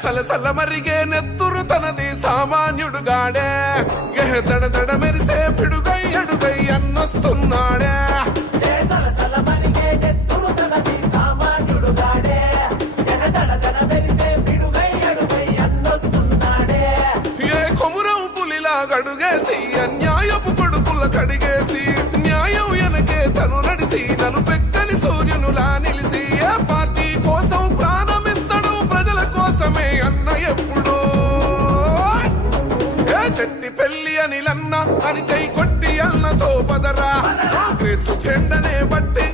సలసల మరిగే నెత్తురు తనది సామాన్యుడుగాడే దడ దడ మెరిసే పిడుగై అడుగై అన్నొస్తున్నాడే ఏ కొమురం పులిలా గడుగేసి అన్యాయపు కొడుకుల కడిగేసి న్యాయం వెనకే తను నడిసి నలు పెక్కని సూర్యునులా నిలిసి ఏ పార్టీ కోసం ప్రాణమిస్తాడు ప్రజల కోసమే అన్న ఎప్పుడు ఏ చెట్టి పెళ్లి అనిలన్న అని చై కొట్టి అన్నతో పదరా కాంగ్రెస్ చెండనే బట్టి